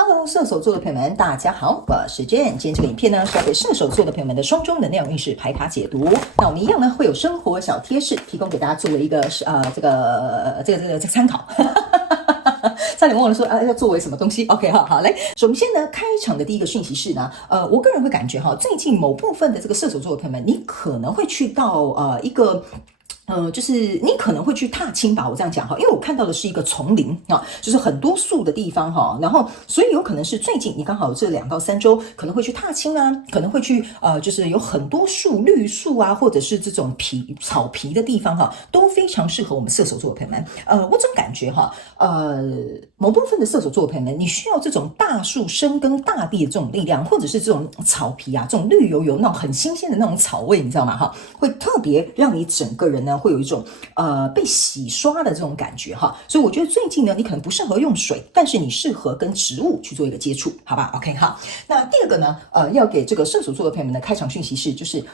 Hello，射手座的朋友们，大家好，我是 Jane。今天这个影片呢是要给射手座的朋友们的双周能量运势牌卡解读。那我们一样呢会有生活小贴士提供给大家作为一个这个参考。差点忘了说要作为什么东西 ，OK 好来，首先呢，开场的第一个讯息是呢，我个人会感觉最近某部分的这个射手座的朋友们，你可能会去到一个。就是你可能会去踏青吧，我这样讲哈，因为我看到的是一个丛林啊，就是很多树的地方哈，然后所以有可能是最近你刚好这2到3周可能会去踏青啊，可能会去就是有很多树绿树啊，或者是这种草皮的地方哈，都非常适合我们射手座的朋友们。我总感觉哈，某部分的射手座的朋友们，你需要这种大树深耕大地的这种力量，或者是这种草皮啊，这种绿油油那种很新鲜的那种草味，你知道吗？哈，会特别让你整个人呢。会有一种被洗刷的这种感觉哈，所以我觉得最近呢，你可能不适合用水，但是你适合跟植物去做一个接触，好吧 ？OK 哈。那第二个呢，要给这个射手座的朋友们的开场讯息是，就是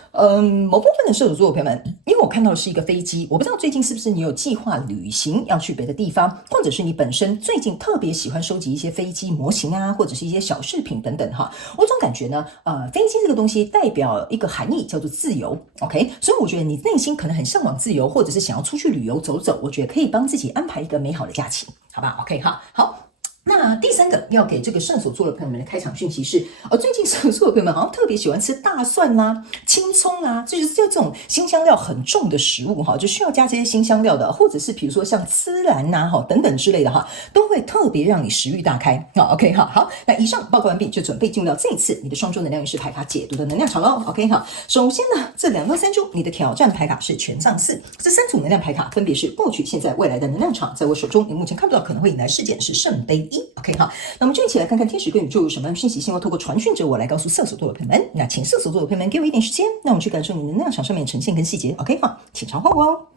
某部分的射手座的朋友们，因为我看到的是一个飞机，我不知道最近是不是你有计划旅行要去别的地方，或者是你本身最近特别喜欢收集一些飞机模型啊，或者是一些小饰品等等哈。我总感觉呢，飞机这个东西代表一个含义叫做自由 ，OK， 所以我觉得你内心可能很向往自由。或者是想要出去旅游走走，我觉得可以帮自己安排一个美好的假期，好吧 ？OK 哈，好。那第三个要给这个射手座的朋友们的开场讯息是，最近射手座的朋友们好像特别喜欢吃大蒜啊、青葱啊，就是这种辛香料很重的食物哈，就需要加这些辛香料的，或者是比如说像孜然呐哈等等之类的哈，都会特别让你食欲大开。好 ，OK 哈，好，那以上报告完毕，就准备进入到这一次你的双周能量运势牌卡解读的能量场喽。OK 哈，首先呢，这2到3周你的挑战牌卡是权杖4，这3组能量牌卡分别是过去、现在、未来的能量场，在我手中你目前看不到可能会引来事件是圣杯1。OK 好，那我们就一起来看看天使跟宇宙有什么样的讯息，希望透过传讯者我来告诉射手座的朋友们。那请射手座的朋友们给我一点时间，那我们去感受你的能量场上面呈现跟细节。OK 好，请朝后哦。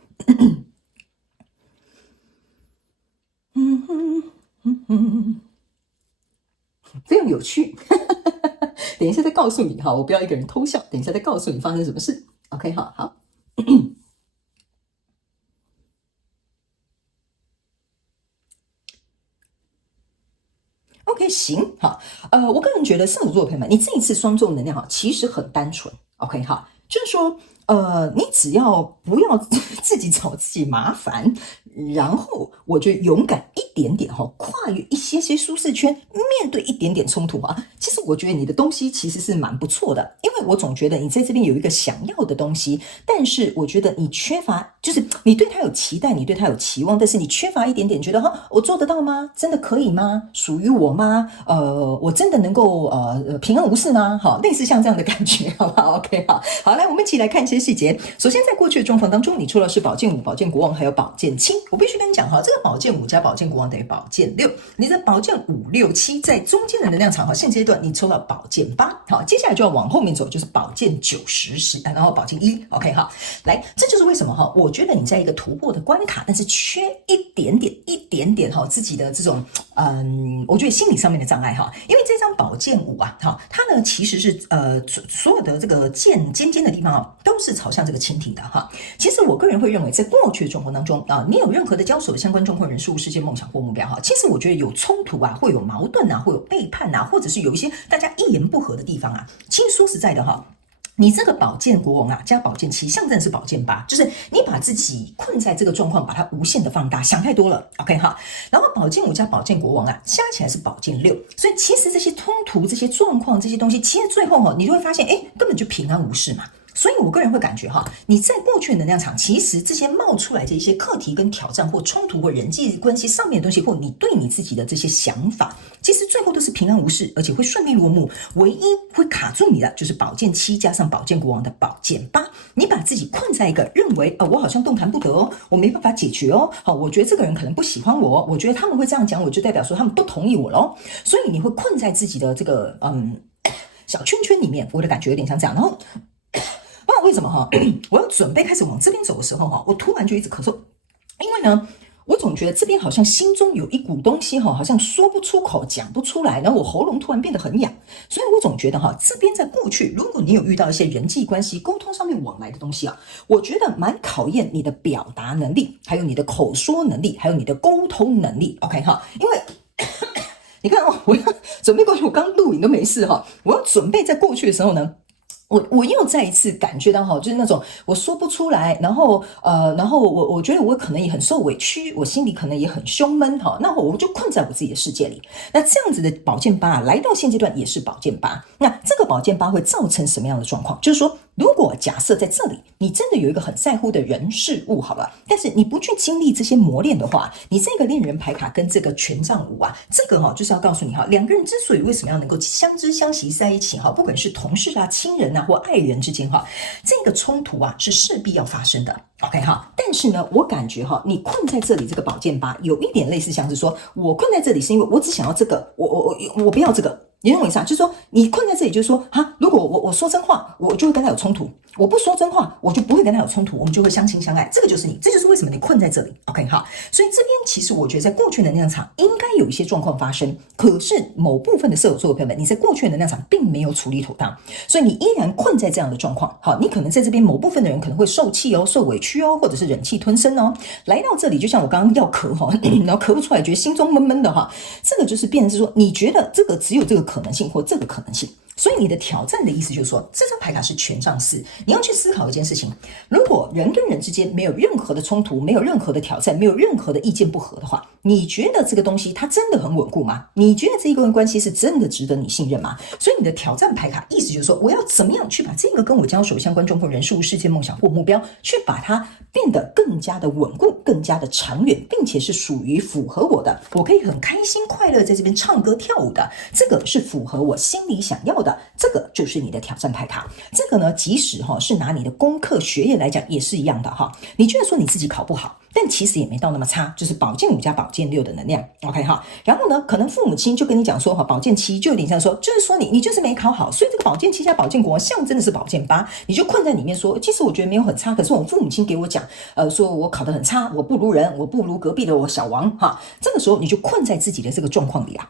非常有趣。等一下再告诉你哈，我不要一个人偷笑，等一下再告诉你发生什么事。OK 好。OK， 行，好，我个人觉得射手座的朋友们，你这一次双重能量其实很单纯。OK， 好，就是说，你只要不要自己找自己麻烦，然后我就勇敢一点点跨越一些舒适圈，面对一点点冲突啊。其实我觉得你的东西其实是蛮不错的，因为我总觉得你在这边有一个想要的东西，但是我觉得你缺乏，就是你对他有期待，你对他有期望，但是你缺乏一点点，觉得我做得到吗？真的可以吗？属于我吗？我真的能够平安无事吗？好，类似像这样的感觉，好不好 ？OK， 好，来，我们一起来看一些细节。首先，在过去的状况当中，你抽到是宝剑5、宝剑国王还有宝剑7。我必须跟你讲这个宝剑5加宝剑国王等于宝剑6，你的宝剑5、6、7在中间的能量场现阶段你抽到宝剑8，好，接下来就要往后面走，就是宝剑9、10，然后宝剑1。OK， 好，来，这就是为什么我觉得你在一个突破的关卡，但是缺一点点自己的这种我觉得心理上面的障碍因为这张宝剑5它呢其实是所有的这个尖的地方都是朝向这个蜻蜓的其实我个人会认为，在过去的状况当中你有任何的交手的相关状况、人事物、事件、梦想或目标其实我觉得有冲突会有矛盾会有背叛或者是有一些大家一言不合的地方其实说实在的你这个宝剑国王加宝剑7，象征的是宝剑8，就是你把自己困在这个状况，把它无限的放大，想太多了 ，OK 哈。然后宝剑5加宝剑国王加起来是宝剑6，所以其实这些冲突、这些状况、这些东西，其实最后你就会发现，根本就平安无事嘛。所以我个人会感觉你在过去的能量场，其实这些冒出来的一些课题跟挑战或冲突或人际关系上面的东西，或你对你自己的这些想法，其实最后都是平安无事，而且会顺利落幕。唯一会卡住你的就是宝剑7加上宝剑国王的宝剑8，你把自己困在一个认为我好像动弹不得我没办法解决我觉得这个人可能不喜欢我觉得他们会这样讲我，就代表说他们不同意我咯，所以你会困在自己的这个小圈圈里面，我的感觉有点像这样，然后。不知道为什么我要准备开始往这边走的时候我突然就一直咳嗽，因为呢，我总觉得这边好像心中有一股东西好像说不出口，讲不出来，然后我喉咙突然变得很痒，所以我总觉得这边在过去，如果你有遇到一些人际关系、沟通上面往来的东西我觉得蛮考验你的表达能力，还有你的口说能力，还有你的沟通能力。OK 因为你看哦，我要准备过去，我刚录影都没事哈，我要准备在过去的时候呢。我又再一次感觉到哈，就是那种我说不出来，然后我觉得我可能也很受委屈，我心里可能也很胸闷哈，那我就困在我自己的世界里。那这样子的宝剑八来到现阶段也是宝剑八，那这个宝剑八会造成什么样的状况？就是说，如果假设在这里你真的有一个很在乎的人事物好了，但是你不去经历这些磨练的话，你这个恋人牌卡跟这个权杖五啊，这个就是要告诉你哈，两个人之所以为什么要能够相知相惜在一起哈，不管是同事啊、亲人或爱人之间哈，这个冲突啊是势必要发生的。OK 哈，但是呢，我感觉哈，你困在这里这个宝剑八有一点类似像是说，我困在这里是因为我只想要这个，我不要这个。你懂我意思啊？就是说，你困在这里，就是说，如果我说真话，我就会跟他有冲突；我不说真话，我就不会跟他有冲突，我们就会相亲相爱。这个就是你，这就是为什么你困在这里。OK 哈，所以这边其实我觉得在过去能量场应该有一些状况发生，可是某部分的射手座的朋友们，你在过去的能量场并没有处理妥当，所以你依然困在这样的状况。好，你可能在这边某部分的人可能会受气哦，受委屈哦，或者是忍气吞声哦。来到这里，就像我刚刚要咳哈，然后咳不出来，觉得心中闷闷的哈，这个就是变成是说，你觉得这个只有这个可能性或这个可能性。所以你的挑战的意思就是说，这张牌卡是权杖四，你要去思考一件事情：如果人跟人之间没有任何的冲突，没有任何的挑战，没有任何的意见不合的话，你觉得这个东西它真的很稳固吗？你觉得这一个关系是真的值得你信任吗？所以你的挑战牌卡意思就是说，我要怎么样去把这个跟我交手相关状况、人事物、事件、梦想或目标，去把它变得更加的稳固、更加的长远，并且是属于符合我的，我可以很开心快乐在这边唱歌跳舞的，这个是符合我心里想要的，这个就是你的挑战牌卡。这个呢，即使是拿你的功课学业来讲也是一样的哈。你觉得说你自己考不好，但其实也没到那么差，就是宝剑五加宝剑六的能量 OK 哈。然后呢，可能父母亲就跟你讲说宝剑七就有点像说，就是说你就是没考好，所以这个宝剑七加宝剑国王象征的是宝剑八，你就困在里面说，其实我觉得没有很差，可是我父母亲给我讲说我考得很差，我不如人，我不如隔壁的我小王哈。这个时候你就困在自己的这个状况里啊。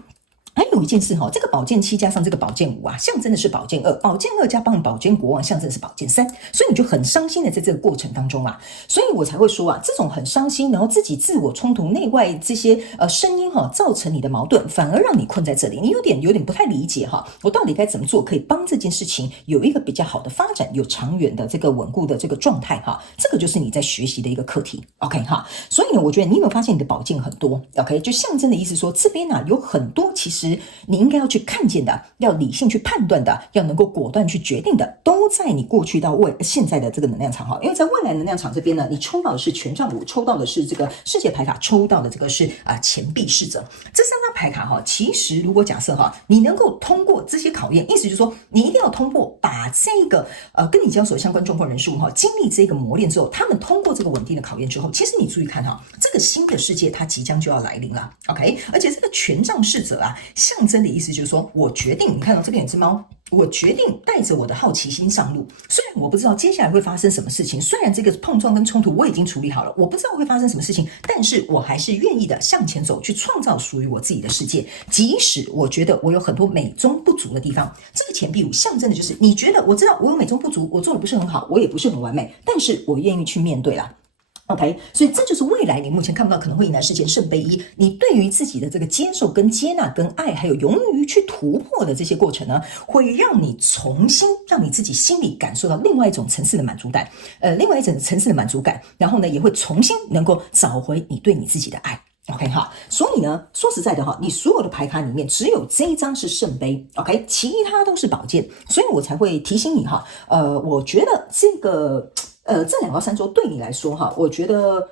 还有一件事这个宝剑七加上这个宝剑五啊，象征的是宝剑二，宝剑二加上宝剑国王象征的是宝剑三，所以你就很伤心的在这个过程当中啊，所以我才会说这种很伤心，然后自己自我冲突、内外这些声音造成你的矛盾，反而让你困在这里，你有点不太理解我到底该怎么做可以帮这件事情有一个比较好的发展，有长远的这个稳固的这个状态这个就是你在学习的一个课题 OK 所以呢，我觉得你有没有发现你的宝剑很多 OK， 就象征的意思说这边有很多其实你应该要去看见的，要理性去判断的，要能够果断去决定的，都在你过去到现在的这个能量场因为在未来能量场这边呢，你抽到的是权杖五，抽到的是这个世界牌卡，抽到的这个是钱币侍者。这三张牌卡其实如果假设你能够通过这些考验，意思就是说你一定要通过把这个跟你交手相关状况人事物经历这个磨练之后，他们通过这个稳定的考验之后，其实你注意看这个新的世界它即将就要来临了 OK， 而且这个权杖侍者象征的意思就是说，我决定，你看到这边有只猫，我决定带着我的好奇心上路。虽然我不知道接下来会发生什么事情，虽然这个碰撞跟冲突我已经处理好了，我不知道会发生什么事情，但是我还是愿意的向前走，去创造属于我自己的世界。即使我觉得我有很多美中不足的地方，这个钱币五象征的就是你觉得我知道我有美中不足，我做的不是很好，我也不是很完美，但是我愿意去面对啦。OK， 所以这就是未来你目前看不到可能会迎来事件圣杯一，你对于自己的这个接受跟接纳跟爱，还有勇于去突破的这些过程呢，会让你重新让你自己心里感受到另外一种层次的满足感，另外一种层次的满足感，然后呢也会重新能够找回你对你自己的爱。OK 所以呢，说实在的你所有的牌卡里面只有这一张是圣杯 ，OK， 其他都是宝剑，所以我才会提醒你我觉得这个这2到3周对你来说我觉得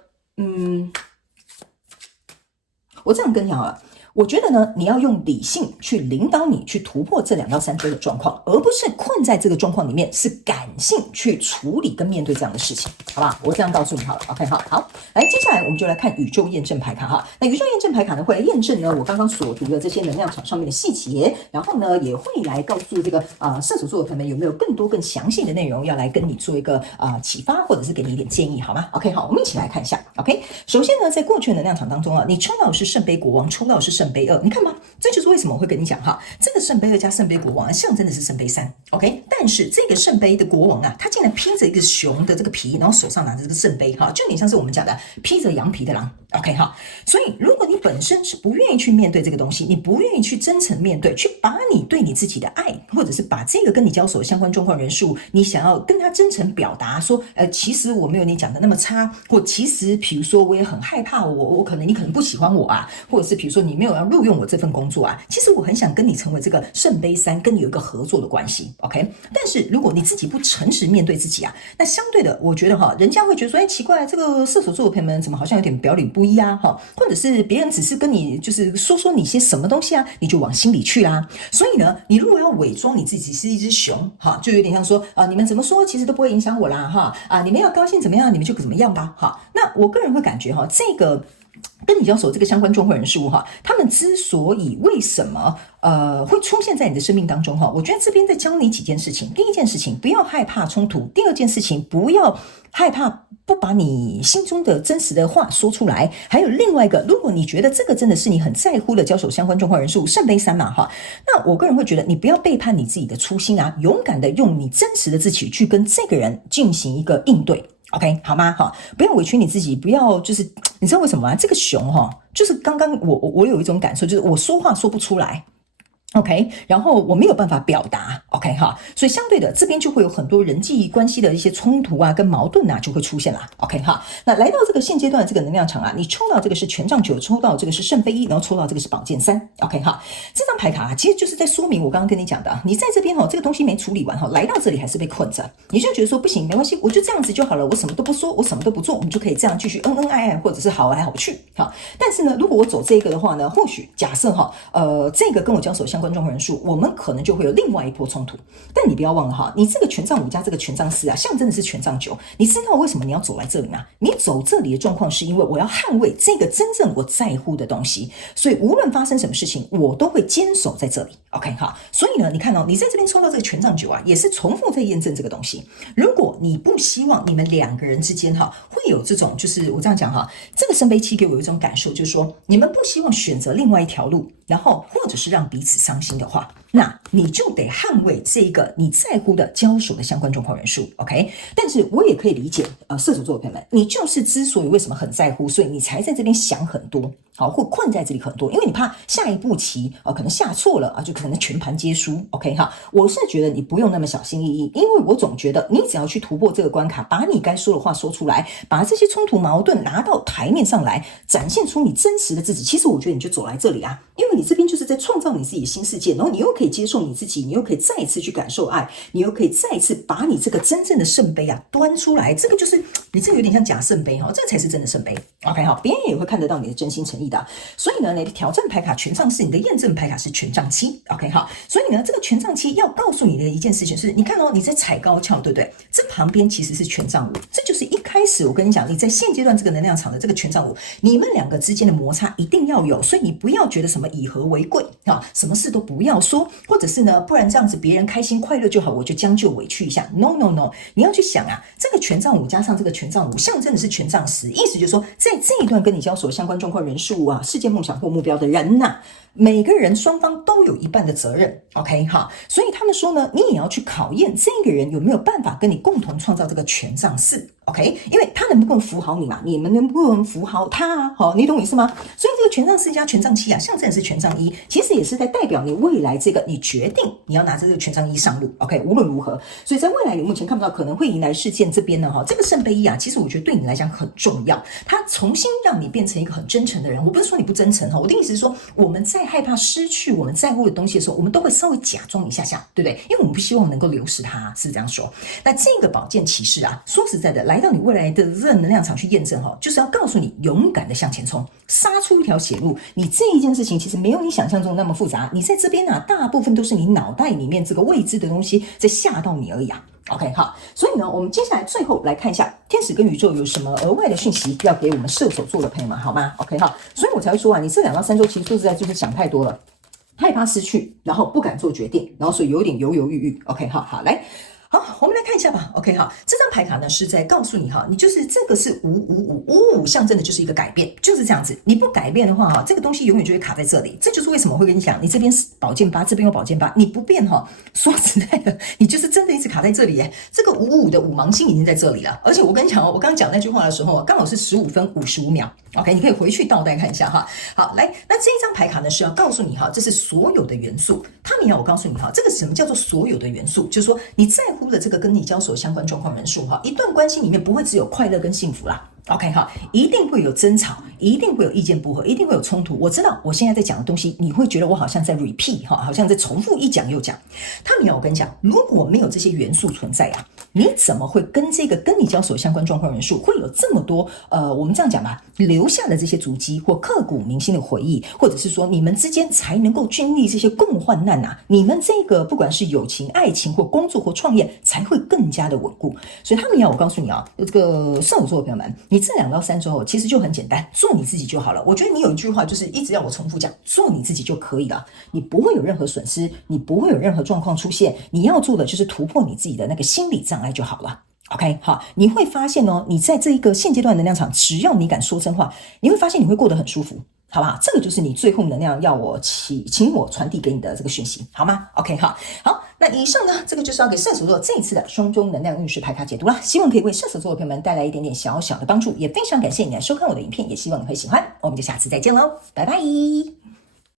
我这样跟你讲我觉得呢，你要用理性去领导你去突破这2到3周的状况，而不是困在这个状况里面，是感性去处理跟面对这样的事情，好吧？我这样告诉你好了 ，OK 好，来，接下来我们就来看宇宙验证牌卡那宇宙验证牌卡呢，会来验证呢我刚刚所读的这些能量场上面的细节，然后呢也会来告诉这个射手座的朋友们有没有更多更详细的内容要来跟你做一个启发，或者是给你一点建议，好吗 ？OK 好，我们一起来看一下 OK。首先呢，在过去的能量场当中你抽到的是圣杯国王，抽到的是圣杯二，你看吧，这就是为什么我会跟你讲这个圣杯二加圣杯国王象征的是圣杯三 ，OK， 但是这个圣杯的国王他竟然披着一个熊的这个皮，然后手上拿着这个圣杯就有点像是我们讲的披着羊皮的狼 OK 哈，所以如果你本身是不愿意去面对这个东西，你不愿意去真诚面对，去把你对你自己的爱，或者是把这个跟你交手的相关状况人数，你想要跟他真诚表达说，其实我没有你讲的那么差，或其实比如说我也很害怕我可能你可能不喜欢我啊，或者是比如说你没有要录用我这份工作啊，其实我很想跟你成为这个圣杯三，跟你有一个合作的关系 ，OK？ 但是如果你自己不诚实面对自己啊，那相对的，我觉得哈，人家会觉得说，奇怪，这个射手座的朋友们怎么好像有点表里不一啊，哈，或者是别人只是跟你就是说你些什么东西啊，你就往心里去啦。所以呢，你如果要伪装你自己是一只熊，哈，就有点像说你们怎么说其实都不会影响我啦，哈，你们要高兴怎么样，你们就怎么样吧，哈。那我个人会感觉哈，这个跟你交手这个相关状况人事物哈，他们之所以为什么会出现在你的生命当中哈，我觉得这边在教你几件事情。第一件事情，不要害怕冲突；第二件事情，不要害怕不把你心中的真实的话说出来。还有另外一个，如果你觉得这个真的是你很在乎的交手相关状况人事物，圣杯三嘛哈，那我个人会觉得你不要背叛你自己的初心啊，勇敢的用你真实的自己去跟这个人进行一个应对。OK 好吗？哈，不要委屈你自己，不要就是你知道为什么吗？这个熊哈，就是刚刚我有一种感受，就是我说话说不出来。OK， 然后我没有办法表达 ，OK 哈，所以相对的这边就会有很多人际关系的一些冲突啊，跟矛盾啊就会出现啦 ，OK 哈。那来到这个现阶段的这个能量场啊，你抽到这个是权杖9，抽到这个是圣杯1，然后抽到这个是宝剑3 ，OK 哈。这张牌卡啊，其实就是在说明我刚刚跟你讲的，你在这边这个东西没处理完来到这里还是被困着，你就觉得说不行，没关系，我就这样子就好了，我什么都不说，我什么都不做，我们就可以这样继续恩恩爱爱，或者是好来好去，好。但是呢，如果我走这个的话呢，或许假设这个跟我交手相关状况人数，我们可能就会有另外一波冲突。但你不要忘了哈，你这个权杖5加这个权杖4啊，象征的是权杖9。你知道为什么你要走来这里吗？你走这里的状况是因为我要捍卫这个真正我在乎的东西，所以无论发生什么事情，我都会坚守在这里。OK 哈，所以呢，你看你在这边抽到这个权杖9啊，也是重复在验证这个东西。如果你不希望你们两个人之间会有这种，就是我这样讲这个圣杯7给我有一种感受，就是说你们不希望选择另外一条路，然后或者是让彼此伤心的话，那你就得捍卫这个你在乎的交手的相关状况人数 ，OK？ 但是我也可以理解，射手座的朋友们，你就是之所以为什么很在乎，所以你才在这边想很多，好，或困在这里很多，因为你怕下一步棋可能下错了就可能全盘皆输 ，OK 哈？我是觉得你不用那么小心翼翼，因为我总觉得你只要去突破这个关卡，把你该说的话说出来，把这些冲突矛盾拿到台面上来，展现出你真实的自己。其实我觉得你就走来这里啊，因为你这边就是在创造你自己的新世界，然后你又可以接受你自己，你又可以再一次去感受爱，你又可以再一次把你这个真正的圣杯端出来。这个就是你这个有点像假圣杯这个才是真的圣杯 OK 好，别人也会看得到你的真心诚意的。所以呢，你的挑战牌卡权杖4，你的验证牌卡是权杖7 OK 好，所以呢，这个权杖7要告诉你的一件事情是，你看你在踩高跷，对不对？这旁边其实是权杖5，这就是一开始我跟你讲，你在现阶段这个能量场的这个权杖5，你们两个之间的摩擦一定要有，所以你不要觉得什么以和为贵什么事都不要说，或者是呢，不然这样子别人开心快乐就好，我就将就委屈一下。No No No， 你要去想这个权杖5加上这个权杖5，象征的是权杖10，意思就是说，在这一段跟你交手相关状况人事物世界梦想或目标的人每个人双方都有一半的责任 OK 哈，所以他们说呢，你也要去考验这个人有没有办法跟你共同创造这个权杖4 OK， 因为他能不能扶好你嘛，你们能不能扶好他好，你懂我意思吗？所以这个权杖4加权杖7象征的是权杖1，其实也是在代表你未来这个你决定你要拿着这个权杖1上路 OK， 无论如何，所以在未来你目前看不到可能会迎来事件这边呢这个圣杯1其实我觉得对你来讲很重要，它重新让你变成一个很真诚的人。我不是说你不真诚我的意思是说，我们在害怕失去我们在乎的东西的时候，我们都会稍微假装一下下，对不对？因为我们不希望能够流失它，是这样说。那这个宝剑骑士说实在的，来到你未来的这能量场去验证就是要告诉你勇敢的向前冲，杀出一条血路。你这一件事情其实没有你想象中那么复杂，你在这边大部分都是你脑袋里面这个未知的东西在吓到你而已OK 好，所以呢，我们接下来最后来看一下天使跟宇宙有什么额外的讯息要给我们射手座的朋友们，好吗 ？OK 好，所以我才会说你这2到3周其实说实在就是想太多了，害怕失去，然后不敢做决定，然后所以有点犹犹豫豫。OK 好，来。好，我们来看一下吧。OK 哈，这张牌卡呢是在告诉你哈，你就是这个是555象征的就是一个改变，就是这样子。你不改变的话哈，这个东西永远就会卡在这里。这就是为什么我会跟你讲，你这边是宝剑八，这边有宝剑八，你不变哈，说实在的，你就是真的一直卡在这里耶。这个555的五芒星已经在这里了，而且我跟你讲哦，我刚刚讲那句话的时候，刚好是15分55秒。OK， 你可以回去倒带看一下哈。好，来，那这一张牌卡呢是要告诉你哈，这是所有的元素。他们要我告诉你哈，这个什么叫做所有的元素？就是说你在乎的这个跟你交手相关状况人数哈，一段关系里面不会只有快乐跟幸福啦。OK 哈，一定会有争吵，一定会有意见不合，一定会有冲突。我知道我现在在讲的东西，你会觉得我好像在 repeat 哈，好像在重复一讲又讲。他们要我跟你讲，如果没有这些元素存在啊，你怎么会跟这个跟你交手相关状况人数会有这么多我们这样讲吧，留下的这些足迹或刻骨铭心的回忆，或者是说你们之间才能够经历这些共患难啊？你们这个不管是友情、爱情或工作或创业，才会更加的稳固。所以他们要我告诉你啊，这个射手座的朋友们，你这2到3周其实就很简单，做你自己就好了。我觉得你有一句话就是一直要我重复讲，做你自己就可以了，你不会有任何损失，你不会有任何状况出现。你要做的就是突破你自己的那个心理障碍就好了。OK， 好，你会发现哦，你在这一个现阶段的能量场，只要你敢说真话，你会发现你会过得很舒服。好吧，这个就是你最后能量要我请我传递给你的这个讯息，好吗 ？OK 哈，好，那以上呢，这个就是要给射手座这一次的双周能量运势牌卡解读啦，希望可以为射手座的朋友们带来一点点小小的帮助，也非常感谢你来收看我的影片，也希望你会喜欢，我们就下次再见喽，拜拜。